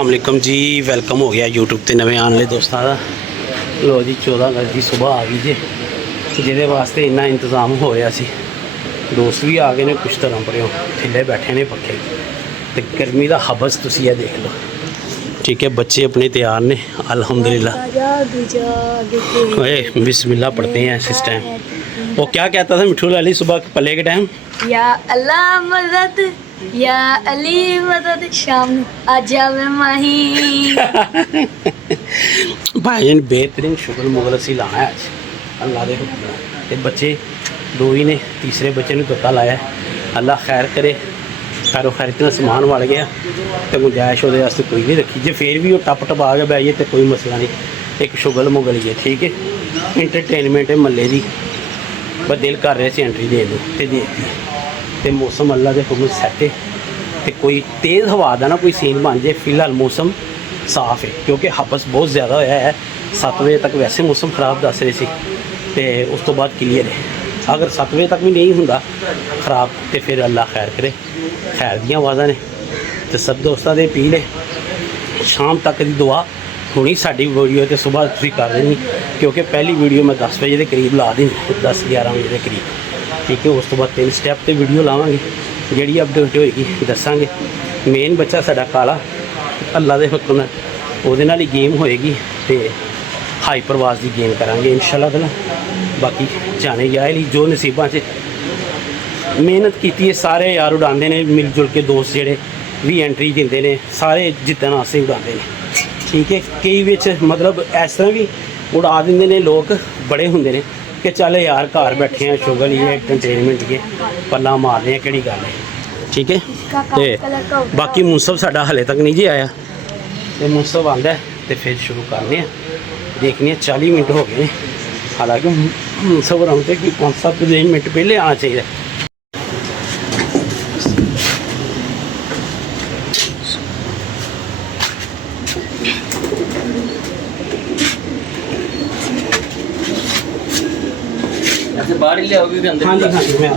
अलैकुम जी, वेलकम हो गया यूट्यूब ते नवे आने वाले दोस्तों का। लो जी 14 अगस्त की सुबह आ गई जे, जिहदे वास्ते इन्ना इंतज़ाम हो रहा सी। दोस्त भी आ गए ने, कुछ तरह पड़े थल्ले बैठे ने पक्खे ते गर्मी का हबस तुसी ये देख लो। ठीक है, बच्चे अपने तैयार ने अल्हम्दुलिल्लाह। बिस्मिल्लाह पढ़ते हैं इस टाइम। वो क्या कहता था मिठू लाली सुबह पल्ले के टाइम, या अल्लाह मदद या अली मदद, शाम आज आवे माही। भाई बेहतरीन शुक्र मुगल असी लाना है अज अल्लाह के हुक्म नाल। ते बच्चे दो ही ने, तीसरे बच्चे ने तोता लाया। अल्लाह खैर करे, खैरो खैर इतना समान वड़ गया तो गुंजाइश वो कोई नहीं रखी। जे फिर भी वो टप टपा के बह जाए तो कोई मसला नहीं, एक शुगल मुगल ही है। ठीक है, इंटरटेनमेंट है मल्ले की, बस दिल कर रहे थे एंट्री दे दो तो दे दी। तो मौसम अल्लाह के हुक्म सैट है, तो कोई तेज़ हवा का ना कोई सीन बन जाए। फिलहाल मौसम साफ है क्योंकि हबस बहुत ज़्यादा होया है। 7 बजे तक वैसे मौसम ख़राब दस रहे थे, तो उस तो बाद क्लीयर है। अगर 7 बजे तक भी नहीं होंदा ख़राब तो फिर अल्लाह खैर करे। खैर दी आवाज़ा ने तो सब दोस्तों के अपील है, शाम तक की दुआ होनी साड़ी वीडियो तो सुबह तुम कर देनी, क्योंकि पहली वीडियो मैं 10 बजे के करीब ला दी, 10-11 बजे के करीब। ठीक है, उस तो बाद 3 स्टैप तो वीडियो लावांगे, जी अपडेट होएगी दसांगे। मेन बच्चा साडा काला अल्लाह के हुक्म नाल उहदे नाल ही गेम होएगी, तो हाई परवाज की गेम करांगे इंशाल्लाह ताला। बाकी जाने जाए ली जो नसीबां च मेहनत की है, सारे यार उड़ाते हैं मिलजुल के। दोस्त जोड़े भी एंट्री देंगे ने, सारे जितने वास्ते उड़ाते हैं। ठीक है, कई बिच मतलब इस तरह भी उड़ा देंगे ने लोग, बड़े होंगे ने कि चल यार घर बैठे हैं, शुगल ही है, एंटरटेनमेंट ही है, पल्ला मारने हैं, केड़ी गल है। ठीक है, तो बाकी मुनसब साडा हले तक नहीं जी आया, तो मुनसब आंदा है तो फिर शुरू करने हैं। देखने 40 मिनट हो गए, हालांकि मुनसब आते कि 5-7 मिनट पहले आना चाहिए। बाहर ही ले आओगे कि अंदर? हाँ जी हाँ जी, मैं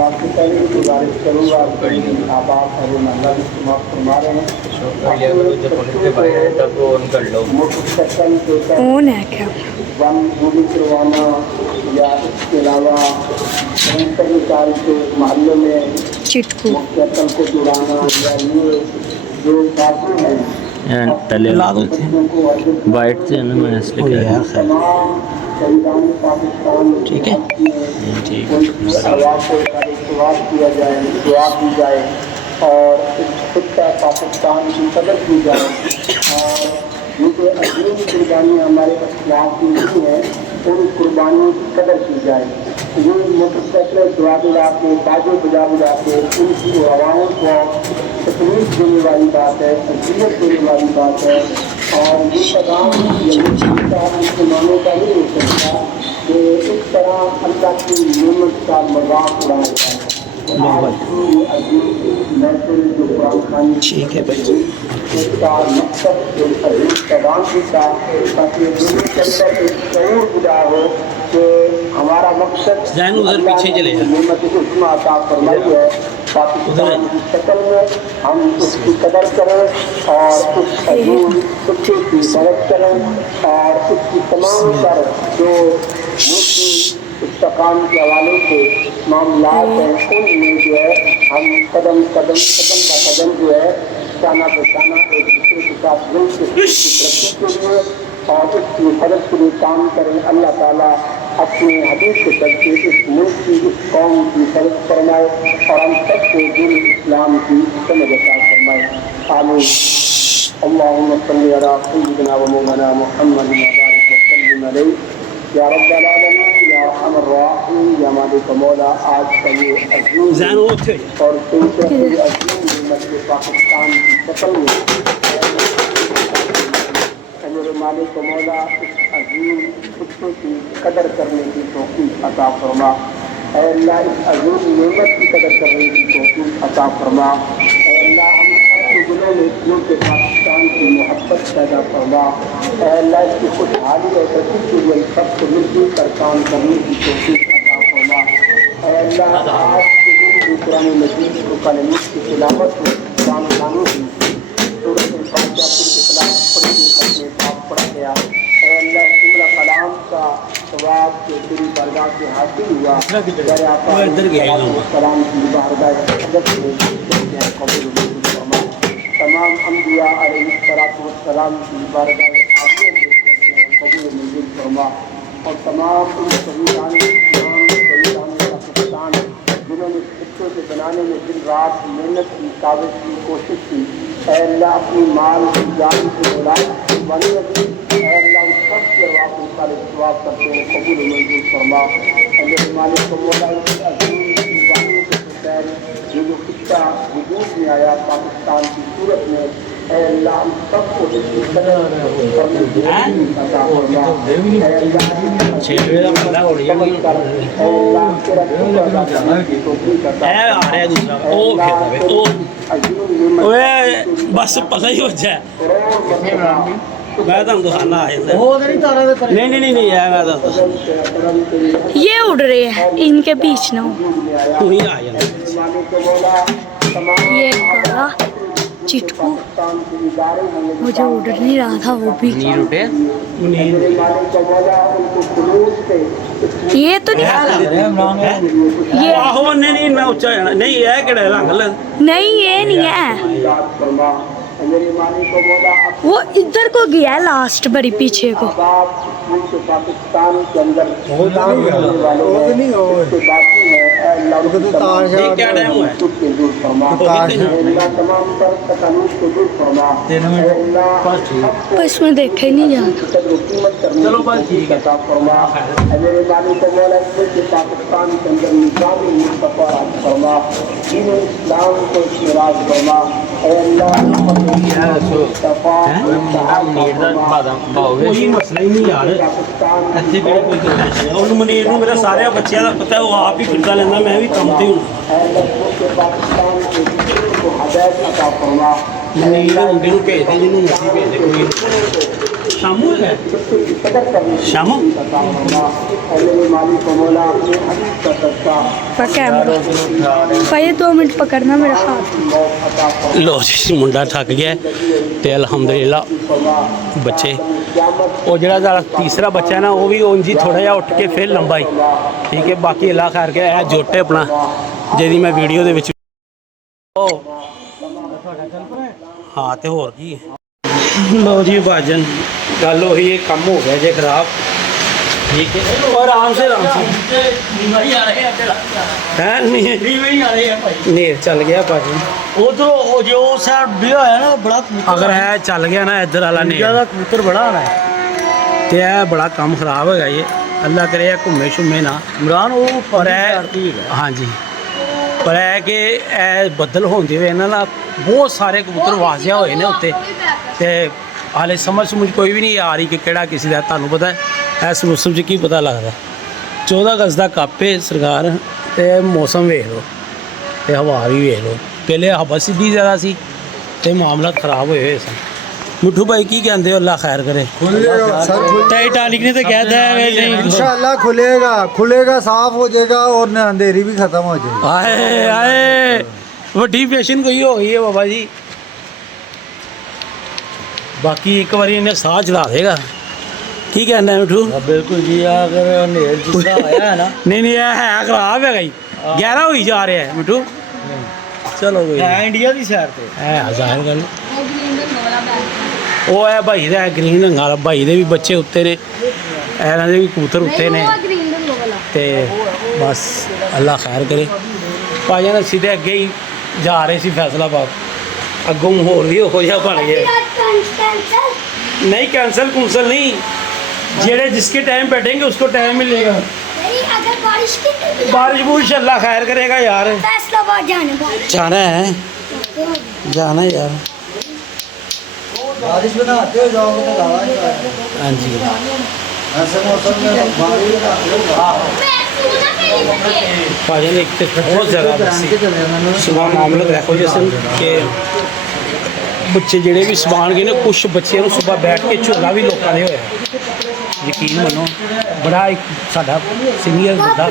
आपसे पहले भी गुजारिश करूँगा, आप अल्लाह की समाप्त फरमा रहे हैं। मोटरसाइकिल कौन है क्या वन गोली करवाना या इसके अलावा मिसाल के मोहल्ले में चिटकू मोटरसाइकिल को जुड़ाना या ये जो बातें हैं तले ला दो थे वाइट से ना, मैं इसलिए कह रहा था। ठीक है, ठीक आवाज़ को सवाल किया जाए, दुआ की जाए और इस खित्ता पाकिस्तान की कदर की जाए। और जिनके अजीम कुर्बानियाँ हमारे इस्लाम की नहीं है, उन कुर्बानियों की कदर की जाए। ये मोटरसाइकिल दुआ दिला के, बाजू बजा बजा के उनकी हवाओं को तकलीफ देने वाली बात है, तकलीफ देने वाली बात है। और ये पैगाम मुसलमानों का नहीं हो सकता कि इस तरह अल्लाह की नेमत का मजाक उड़ाया जाए। ठीक है भाई। इसका मकसद पैगाम भी था ताकि दुनिया के अंदर एक शऊर पैदा हो कि हमारा मकसद जैन उधर पीछे चले जा। नेमत उसमें अता फरमाई है, पाकिस्तान की शक्ल में हम उसकी कदर करें और उस अजीम कुत्ते की मदद करें और उसकी तमाम तर जो इस्तकाम के हवाले से मामलात हैं उनमें जो है हम कदम का कदम जो है शाना बशाना एक दूसरे के साथ मिलकर उसकी तरक्की के लिए और उसकी मदद के लिए काम करें। अल्लाह ताला अपने हदीस के चलते इस मुल्क की, इस कौम की मदद फरमाए और हम सबको दीन इस्लाम की समझ अता फरमाए। आमीन। अल्लाहुम्मा सल्ली अला सय्यिदिना व मौलाना मुहम्मद व बारिक व सल्लिम अलैहि या रब्बल आलमीन या अरहमर राहिमीन या मालिक मौला। आज का ये अजीम और अजीम पाकिस्तान की शक्ल में मेरे मालिक मौला इस अजीम रिश्तों की कदर करने की तौफीक अता फरमा। ऐ अल्लाह इस अज़ीम नेमत की कदर करने की तौफीक अता फरमा। ऐ अल्लाह हम सबके दिलों में इस्लाम के पाकिस्तान की मोहब्बत पैदा फरमा। ऐ अल्लाह इसकी खुशहाली और तरक्की के लिए सबको मिलजुल कर काम करने की तौफीक अता फरमा। ऐ अल्लाह आज के दिन कुरान मजीद को कलमी की तिलावत में कुरान खानों की सूरत फातिहा के खिलाफ पढ़ी गई खत्म पाक पढ़ा गया। ऐ अल्लाह जुमला कलाम का सवाब के तेरी बारगाह से हासिल हुआ। सलाम की बारगाह कबूल फरमा। तमाम अंबिया अलैहिस्सलाम की बारगाह कबूल मंजूर फरमा। और तमाम उन शहीदान पाकिस्तान जिन्होंने खित्तों से बनाने में दिन रात मेहनत की, काबिज की, कोशिश की। ऐ अल्लाह अपनी माल की जान की औलाद बनी रखी। ऐ अल्लाह उन सब के वाक़ई सारे जवाब करते हैं कबूल मंजूर फरमा। अल्लाह मालिक को मौला की अज़ीम की जानियों के हुसैन ये जो किस्सा वजूद में आया पाकिस्तान की सूरत में, ऐ अल्लाह हम सबको इसकी कदर करने की तौफीक अता फरमा। ऐ अल्लाह तेरा शुक्र अदा करने की तौफीक अता ਓਏ ਬਸ ਪਤਾ ਹੀ ਹੋ ਜਾ ਮੈਂ ਤੁਹਾਨੂੰ ਦਿਖਾਣਾ ਆ ਜਾਂਦਾ नहीं नहीं नहीं नहीं है मैं तो ये उड़ रहे हैं, इनके बीच ना हो। तू ही आ जाना ये काला चिटकू वो जो उड़ नहीं रहा था वो भी ये तो नहीं ये ਆਹੋ ਨਹੀਂ ਨਹੀਂ ਮੈਂ ਉੱਚਾ ਜਾਣਾ ਨਹੀਂ ਇਹ ਕਿਹੜਾ ਰੰਗ ਲੈ नहीं ये नहीं है वो इधर को गया लास्ट बड़ी पीछे को पाकिस्तान के अंदर ये क्या टाइम हुआ है तमाम पर तकलीफ को दूर फरमा। बस मैं देखा ही नहीं जाता। चलो बस ठीक है फरमा। मेरे मालिक को मौला के पाकिस्तान के अंदर निजामी मुस्तफा फरमा। दीन इस्लाम को इस्तेराज फरमा। ਕੋਈ ਮਸਲਾ ਹੀ ਨਹੀਂ ਯਾਰ ਇੱਥੇ ਕਿਹੜਾ ਕੋਈ ਟੈਨਸ਼ਨ ਹੈ ਉਹਨੂੰ ਮਨੀਰ ਨੂੰ ਮੇਰੇ ਸਾਰਿਆਂ ਬੱਚਿਆਂ ਦਾ ਪਤਾ ਉਹ ਆਪ ਹੀ ਫਿਰਦਾ ਲੈਂਦਾ ਮੈਂ ਵੀ ਕੰਮ ਤੇ ਹੁਣ ਮਨੀਰ ਦੇ ਮੁੰਡੇ ਨੂੰ ਭੇਜਦੇ ਜਿਹਨੂੰ ਮਰਜ਼ੀ ਭੇਜਦੇ ਕੋਈ ਸ਼ਾਮੂ ਹੈਗਾ ਸ਼ਾਮੂ कैमरा 2 मिनट पकड़ना मेरा हाथ। ਲੋ ਜੀ ਮੁੰਡਾ ਥੱਕ ਗਿਆ ਤੇ ਅਲਹਮਦੁਲਿਲਾ ਬੱਚੇ ਉਹ ਜਿਹੜਾ ਤੀਸਰਾ ਬੱਚਾ ਨਾ ਉਹ ਵੀ ਉਂਝ ਹੀ ਥੋੜਾ ਜਿਹਾ ਉੱਠ ਕੇ ਫਿਰ ਲੰਬਾ ਹੀ ਠੀਕ ਹੈ ਬਾਕੀ ਅੱਲਾ ਖੈਰ ਕੇ ਇਹ ਜੁੱਟ ਹੈ ਆਪਣਾ ਜਿਹਦੀ ਮੈਂ ਵੀਡੀਓ ਦੇ ਵਿੱਚ ਹਾਂ ਤੇ ਹੋਰ ਕੀ ਲੋ ਜੀ ਭਾਜਨ ਗੱਲ ਉਹੀ ਇਹ ਕੰਮ ਹੋ ਗਿਆ ਜੇ ਖਰਾਬ ठीक है और आराम से है नहीं चल गया भाजी उधर जो साइड भी है ना बड़ा अगर है चल गया ना इधर वाला नहीं ज्यादा कबूतर बड़ा है तो यह बड़ा काम खराब है ये अल्लाह करे घूमे शुमे ना इमरान वो पर हाँ जी पर है कि बदल होंदे हुए इन्होंने बहुत सारे कबूतर वाजिया हुए ने उत्ते ते हाले समझ कोई भी नहीं आ रही कि केड़ा किसी का तुहानू पता है इस मौसम च की पता लगता 14 अगस्त का कप है सरकार ते मौसम वेख लो ते हवा भी वेख लो पहले हवा सीधी ज़्यादा सी ते मामला खराब हुए सन मिठू भाई की कहते हो अल्लाह खैर करे टाइटैनिक ने तो कहता है इंशाल्लाह खुलेगा साफ हो जाएगा और अंधेरी भी खत्म हो जाएगी। आए आए वड्डी पेशन कोई हो गई है बाबा जी बाकी एक बार इन्हें साह चढ़ा देगा की कहना है मिठू बिल्कुल जी अगर जिसका आया है ना नहीं नहीं है खराब है गई 11 हो ही जा रहे हैं मिठू चलो है इंडिया की सैर पे है जाहिर गल ਉਹ ਹੈ ਭਾਈ ਦਾ ਗ੍ਰੀਨ ਰੰਗ ਵਾਲਾ ਭਾਈ ਦੇ ਵੀ ਬੱਚੇ ਉੱਤੇ ਨੇ ਇਹਨਾਂ ਦੇ ਵੀ ਕਬੂਤਰ ਉੱਤੇ ਨੇ ਤੇ ਬਸ ਅੱਲਾ ਖੈਰ ਕਰੇ ਭਾਈਆਂ ਨੇ ਸਿੱਧੇ ਅੱਗੇ ਹੀ ਜਾ ਰਹੇ ਸੀ ਫੈਸਲਾਬਾਦ ਅੱਗੋਂ ਹੋਰ ਵੀ ਹੋ ਜਾ ਬਣ ਗਿਆ नहीं कैंसिल कुंसल नहीं जेड़े जिसके टाइम बैठेंगे उसको टाइम मिलेगा नहीं अगर बारिश बुरिश अल्लाह खैर करेगा यार फैसलाबाद जाना है जाना है यार बारिश में नहाते हो जाओगे तो ज़्यादा हाँ जी ऐसे मौसम में बारिश ਭਾਜਨ ਇੱਕ ਤੇ ਬਹੁਤ ਜ਼ਿਆਦਾ ਬਰਸੀ ਸੁਬਾਹ ਮਾਮਲੇ ਦੇਖੋ ਜਿਸ ਕਿ ਬੱਚੇ ਜਿਹੜੇ ਵੀ ਸਵਾਣ ਗਏ ਨੇ ਕੁਝ ਬੱਚਿਆਂ ਨੂੰ ਸਵੇਰ ਬੈਠ ਕੇ ਝੋਲਾ ਵੀ ਲੋਕਾਂ ਦੇ ਹੋਇਆ ਯਕੀਨ ਮੰਨੋ ਬੜਾ ਇੱਕ ਸਾਡਾ ਸੀਨੀਅਰ ਬੰਦਾ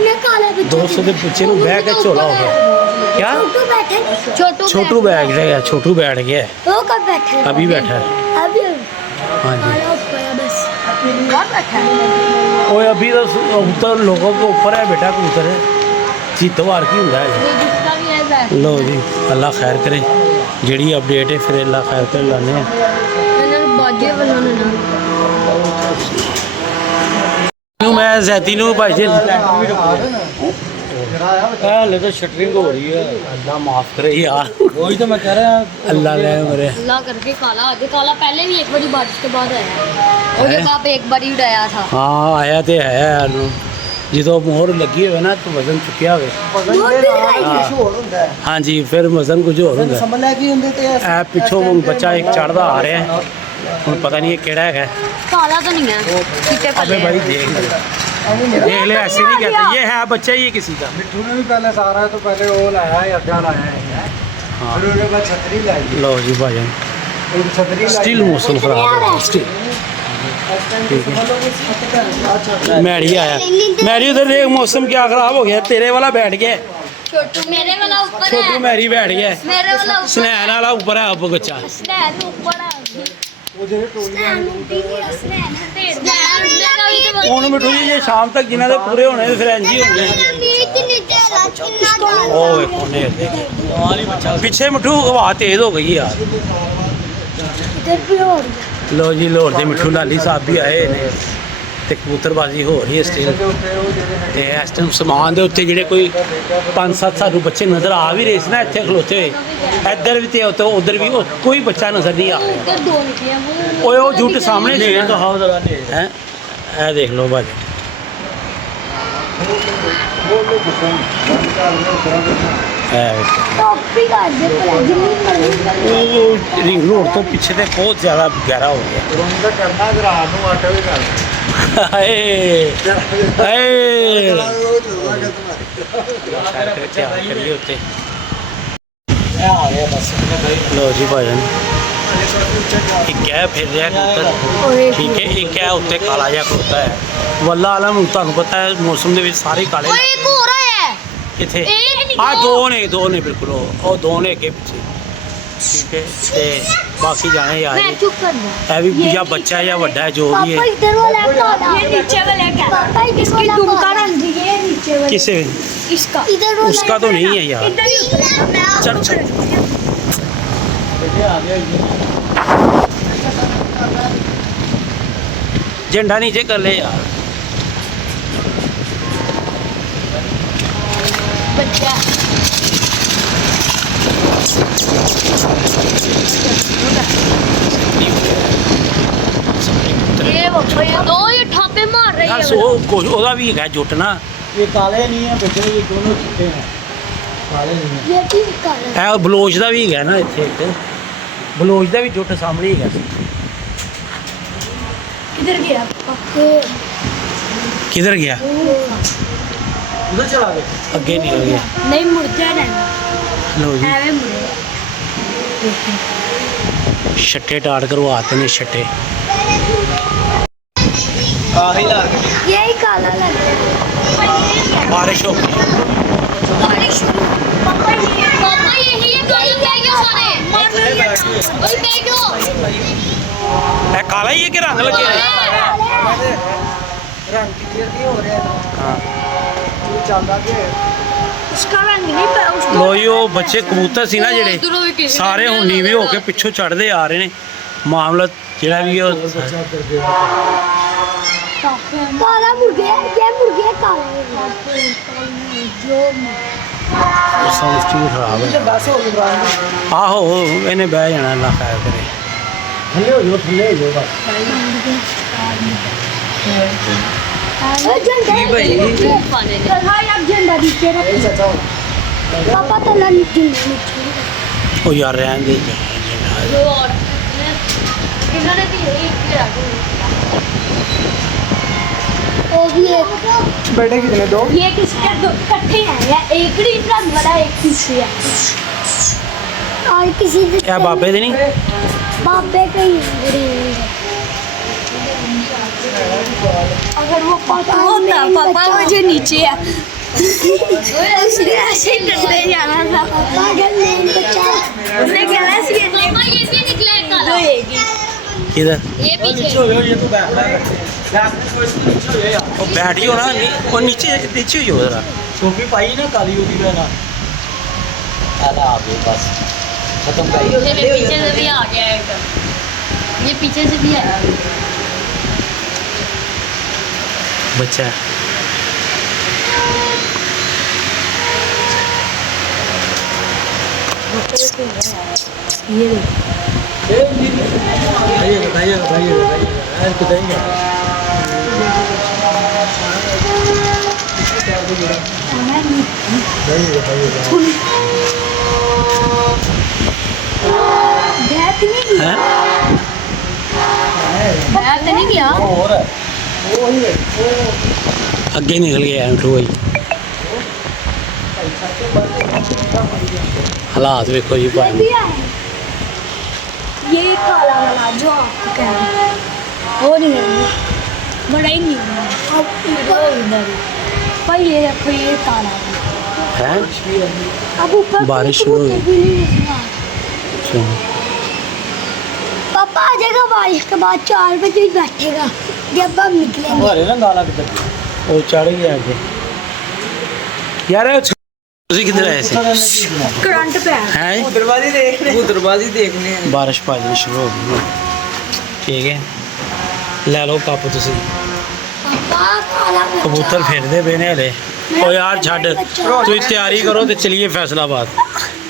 200 ਦੇ ਬੱਚੇ ਨੂੰ ਬਹਿ ਕੇ ਝੋਲਾ ਹੋ ਗਿਆ क्या छोटू बैठे छोटू बैठ गया छोटू बैठ गया वो कब बैठे अभी बैठा है अभी हाँ जी बस कब बैठा है वो अभी तो कबूतर लोगों के ऊपर है बेटा कबूतर है चीतवार की होता है लो जी अल्लाह खैर करे जड़ी अपडेट है फिर अल्लाह खैर करे लाने मैं जैती नू भाई जी हाले तो शटरिंग हो रही है अल्लाह माफ करे यार वही तो मैं कह रहा अल्लाह ले मेरे अल्लाह करके काला आ गया काला पहले भी एक बारी बारिश के बाद आया और जब आप एक बारी उड़ाया था हाँ आया तो है यार जो मोहर लगी हुए ना तो वजन चुकिया हुए कुछ और ਹੁੰਦਾ ਹੈ हाँ जी फिर वजन कुछ होर होंगे ਸਮਝ ਲੈ ਕੀ ਹੁੰਦੇ ਤੇ ए पिछों बच्चा एक चढ़ता आ रहा है ਹੁਣ पता नहीं ये केड़ा है काला तो नहीं है चिट्टे अबे पल्ले भाई देख ले ऐसे नहीं कहते ये है बच्चा ही किसी का मिट्टू ने भी पहले सारा तो पहले वो लाया है अड्डा लाया है फिर उसके बाद छतरी लाई लो जी भाजन एक छतरी लाई स्टिल मौसम खराब है स्टिल मैडी आया मैडी उधर देख मौसम क्या खराब हो गया तेरे वाला बैठ गया छोटू मेरे वाला ऊपर छोटू है मैरी बैठ गया मेरे वाला ऊपर स्नैन वाला ऊपर है अब बच्चा स्नैन ऊपर है वो जो टोली स्नैन मेरा भी तो ਹੁਣ ਮਿੱਠੂ ਜੀ ਜੇ ਸ਼ਾਮ ਤੱਕ ਜਿਨ੍ਹਾਂ ਦੇ ਪੂਰੇ ਹੋਣੇ ਫਿਰ ਇੰਝ ਹੀ ਹੋਣਗੇ ਉਹ ਵੇਖੋ ਨੇ ਪਿੱਛੇ ਮਿੱਠੂ ਹਵਾ ਤੇਜ਼ ਹੋ ਗਈ ਯਾਰ इधर भी हो रही है ਲੋ ਜੀ ਲਾਹੌਰ ਦੇ ਮਿੱਠੂ ਲਾਲੀ ਸਾਹਿਬ ਵੀ ਆਏ ਨੇ ਤੇ ਕਬੂਤਰਬਾਜ਼ੀ ਹੋ ਰਹੀ ਹੈ ਸਟੇਲ ਤੇ ਇਸ ਟਾਈਮ ਸਮਾਨ ਦੇ ਉੱਤੇ ਜਿਹੜੇ ਕੋਈ 5-7 ਸਾਨੂੰ ਬੱਚੇ ਨਜ਼ਰ ਆ ਵੀ ਰਹੇ ਸੀ ਨਾ ਇੱਥੇ ਖਲੋਤੇ ਹੋਏ ਇੱਧਰ ਵੀ ਤੇ ਉੱਧਰ ਵੀ ਉਹ ਕੋਈ ਬੱਚਾ ਨਜ਼ਰ ਨਹੀਂ ਆ इधर दो निकले हैं वो ਓਏ ਉਹ ਜੁੱਟ ਸਾਹਮਣੇ ਸੀ ਹੈ ਇਹ ਦੇਖ ਲਓ ਭਾਜੀ ਇਹ ਵੇਖੋ। टॉपी काट दे पर जितनी मर्जी ਉਹ ਰਿੰਗ ਰੋਡ ਤੋਂ ਪਿੱਛੇ ਤੇ ਬਹੁਤ ਜ਼ਿਆਦਾ ਗਹਿਰਾ ਹੋ ਗਿਆ तुरंत करना रात ਨੂੰ 8 ਵਜੇ ਕਰ ਹਾਏ ਹਾਏ ਕਰੀਏ ਉੱਤੇ ਲੋ ਜੀ ਭਾਜਨ ਇੱਕ ਹੈ ਫਿਰ ਰਿਹਾ ਕਬੂਤਰ ਠੀਕ ਹੈ ਇੱਕ ਹੈ ਉੱਤੇ ਕਾਲਾ ਜਿਹਾ ਖਲੋਤਾ ਹੈ ਵੱਲਾ ਆਲਮ ਹੁਣ ਤੁਹਾਨੂੰ ਪਤਾ ਹੈ ਮੌਸਮ ਦੇ ਵਿੱਚ ਸਾਰੇ ਕਾਲੇ ओए एक हो रहा है ਕਿੱਥੇ ਇਹ ਆ ਦੋ ਨੇ ਬਿਲਕੁਲ ਉਹ ਦੋ ਨੇ ਅੱਗੇ ਪਿੱਛੇ ਠੀਕ ਹੈ ਤੇ ਬਾਕੀ ਜਾਣੇ ਯਾਰ मैं चुप करना ਇਹ ਵੀ ਜਾਂ ਬੱਚਾ ਹੈ ਜਾਂ ਵੱਡਾ ਹੈ ਜੋ ਵੀ पापा ਹੈ इधर वाला काला ये नीचे वाला क्या पापा इसकी दुमका रंग ये नीचे वाला किसे इसका इधर वाला उसका तो नहीं है यार इधर ही उतरा चल चल झंडा नीचे कर ले यार बच्चा ये बच्चा ये दो ये ठापे मार रही यार है सो कुछ ਉਹਦਾ ਵੀ ਹੈਗਾ ਜੁੱਟ ਨਾ ये काले नहीं है बच्चे ये दोनों चिट्टे हैं काले नहीं है ये भी काला ਇਹ ਬਲੋਚ ਦਾ ਵੀ ਹੈਗਾ ਨਾ ਇੱਥੇ ਇੱਕ ਬਲੋਚ ਦਾ ਵੀ ਜੁੱਟ ਸਾਹਮਣੇ ਹੀ ਹੈਗਾ किधर गया पापा किधर गया उधर चला गया ਅੱਗੇ ਨਿਕਲ ਗਿਆ नहीं मुड़ जाना ਲੋ ਜੀ एवे मुड़े ਛੱਟੇ ਟਾੜ ਕਰਵਾਤੇ ਨੇ ਛੱਟੇ यही काला लग रहा है ਬਾਰਿਸ਼ ਹੋ ਗਈ बारिश पापा ये पापा यही है काली बैग है सारे ओए बैठो ਇਹ ਕਾਲਾ ਹੀ ਹੈ ਕਿ ਰੰਗ ਲੱਗਿਆ ਹੈ रंग की जल्दी हो रहा है ਹਾਂ ये चलता के उसका रंग नहीं पर उसका ਲੋ ਜੀ ਉਹ ਬੱਚੇ ਕਬੂਤਰ ਸੀ ਨਾ ਜਿਹੜੇ ਸਾਰੇ ਹੁਣ ਨੀਵੇਂ ਹੋ ਕੇ ਪਿੱਛੋਂ ਚੜਦੇ ਆ ਰਹੇ ਨੇ ਮਾਮਲਾ ਜਿਹੜਾ ਵੀ ਉਹ काला मुर्गे ये मुर्गे काला जो ਸੰਸਟੀਵ ਖਰਾਬ ਹੈ बस हो गई ब्रांड ਆਹੋ ਇਹਨੇ ਬਹਿ ਜਾਣਾ ਅੱਲਾ ਖੈਰ ਕਰੇ थल्ले हो जाओ बस झंडा पाने चल हाँ आप झंडा नीचे रख ये चाचा पापा तला नीचे नीचे ਉਹ ਯਾਰ ਰਹਿਣ ਦੇ दो और इन्होंने भी यही किया वो भी एक बेटे कितने दो ये किसके दो इकट्ठे हैं या एक ग्रीन रंग वाला एक पीछे है और किसी क्या बाबे दे नहीं बाबे का ही ग्रीन अगर वो पापा होता पापा वो जो नीचे है उसने ऐसे ही करते जाना था पापा अगर मेन बच्चा उसने कहना ऐसे पापा ये भी निकला है काला किधर ये पीछे वो बैठ ही हो ना वो नीचे नीचे ही हो जरा टोपी पाई ना काली होगी ना आधा आ गए बस खत्म कर चले पीछे से भी आ गया एक ये पीछे से भी आया बच्चा है बताइए हैं मैं तो नहीं गया ਅੱਗੇ ਨਿਕਲ ਗਿਆ ਐਂਟੂ ਭਾਈ ਹਾਲਾਤ ਵੇਖੋ ਜੀ ਭਾਈ दिया है ये काला वाला जो आपको कह रहे हैं वो नहीं है बड़ा ही नहीं है अब ऊपर इधर भाई ये देखो ये काला वाला ਹੈ अब ऊपर बारिश कोई शुरू हुई। कबूतर भी नहीं दिखना। पापा आ जाएगा बारिश के बाद 4 बजे ही बैठेगा जब हम निकलेंगे हरे रंग वाला किधर ਉਹ ਚੜ ਗਿਆ ਅੱਗੇ ਯਾਰ ਤੁਸੀਂ ਕਿੱਧਰ ਆਏ ਸੀ करंट पे है ਹੈ दरवाजे देखने हैं ਬਾਰਿਸ਼ ਭਾਜੀ ਸ਼ੁਰੂ ਹੋ ਗਈ ਹੈ। ਠੀਕ ਹੈ ਲੈ ਲਓ ਕੱਪ ਤੁਸੀਂ पापा काला बच्चा। ਕਬੂਤਰ ਫਿਰਦੇ ਪਏ ਨੇ ਹਲੇ ਉਹ ਯਾਰ ਛੱਡ ਤੁਸੀਂ ਤਿਆਰੀ ਕਰੋ ਤੇ ਚਲੀਏ ਫੈਸਲਾਬਾਦ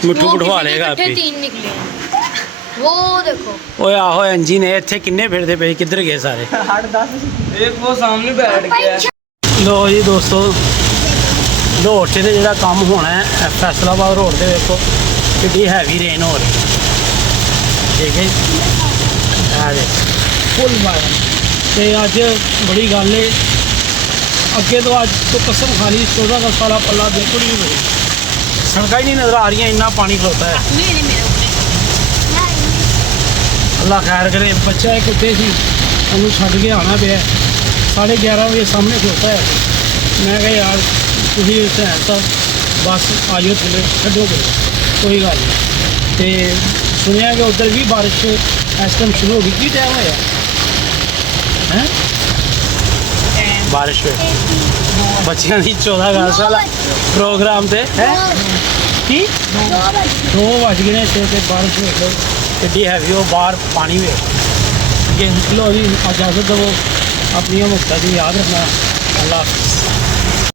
ਮਿੱਠੂ ਬਿਠਵਾ ਲੇਗਾ ਆਪੇ 3 निकले हैं वो देखो ਓਏ ਆਹੋ ਐਂਜੀ ਨੇ ਇੱਥੇ ਕਿੰਨੇ ਫਿਰਦੇ ਪਏ ਕਿੱਧਰ ਗਏ ਸਾਰੇ एक वो सामने बैठ गया ਲੋ ਜੀ ਦੋਸਤੋ ਲਾਹੌਰ 'ਚ ਤੇ ਜਿਹੜਾ ਕੰਮ ਹੋਣਾ ਹੈ ਫੈਸਲਾਬਾਦ ਰੋਡ ਤੇ ਵੇਖੋ ਕਿੰਨੀ ਹੈਵੀ ਰੇਨ ਹੋ ਰਹੀ ਠੀਕ ਹੈ ਆ ਦੇ ਫੁੱਲ ਮਾਰਨ ਤੇ ਅੱਜ ਬੜੀ ਗੱਲ ਏ ਅੱਗੇ ਤੋਂ ਅੱਜ ਤੋਂ ਕਸਮ ਖਾ ਲਈ 14 ਦਾ ਸਾਲਾ ਪੱਲਾ ਬਿਲਕੁਲ ਨਹੀਂ ਮਿਲੇ ਸੜਕਾਂ ਹੀ ਨਹੀਂ ਨਜ਼ਰ ਆ ਰਹੀਆਂ ਇੰਨਾ ਪਾਣੀ ਖਲੋਤਾ ਹੈ ਅੱਲਾ ਖੈਰ ਕਰੇ ਬੱਚਾ ਇੱਕ ਉੱਤੇ ਸੀ ਉਹਨੂੰ ਛੱਡ ਕੇ ਆਉਣਾ ਪਿਆ 11:30 ਵਜੇ ਸਾਹਮਣੇ ਖਲੋਤਾ ਹੈ ਮੈਂ ਕਿਹਾ ਯਾਰ ਤੁਸੀਂ ਇੱਥੇ ਹੈ ਤਾਂ ਬਸ ਆ ਜਾਓ ਥੱਲੇ ਛੱਡੋਗੇ ਕੋਈ ਗੱਲ ਨਹੀਂ ਤੇ ਸੁਣਿਆ ਕਿ ਉੱਧਰ ਵੀ ਬਾਰਿਸ਼ ਇਸ ਟਾਈਮ ਸ਼ੁਰੂ ਹੋ ਗਈ ਕੀ ਟਾਈਮ ਹੋਇਆ ਹੈ ਬਾਰਿਸ਼ ਹੋਈ ਬੱਚਿਆਂ ਦੀ 14 ਅਗਸਤ ਵਾਲਾ ਪ੍ਰੋਗਰਾਮ ਤੇ ਹੈ ਕੀ 2 ਵੱਜ ਗਏ ਨੇ ਇੱਥੇ ਤੇ ਬਾਰਿਸ਼ ਵੇਖ ਲਓ ਕਿੱਡੀ ਹੈਵੀ ਉਹ ਬਾਹਰ ਪਾਣੀ ਵੇਖ ਅੱਗੇ ਨਿਕਲੋ ਜੀ ਇਜਾਜ਼ਤ ਦੇਵੋ ਆਪਣੀਆਂ ਮੁਕਤਾਂ ਦੀ ਯਾਦ ਰੱਖਣਾ ਅੱਲਾਹ ਹਾਫਿਜ਼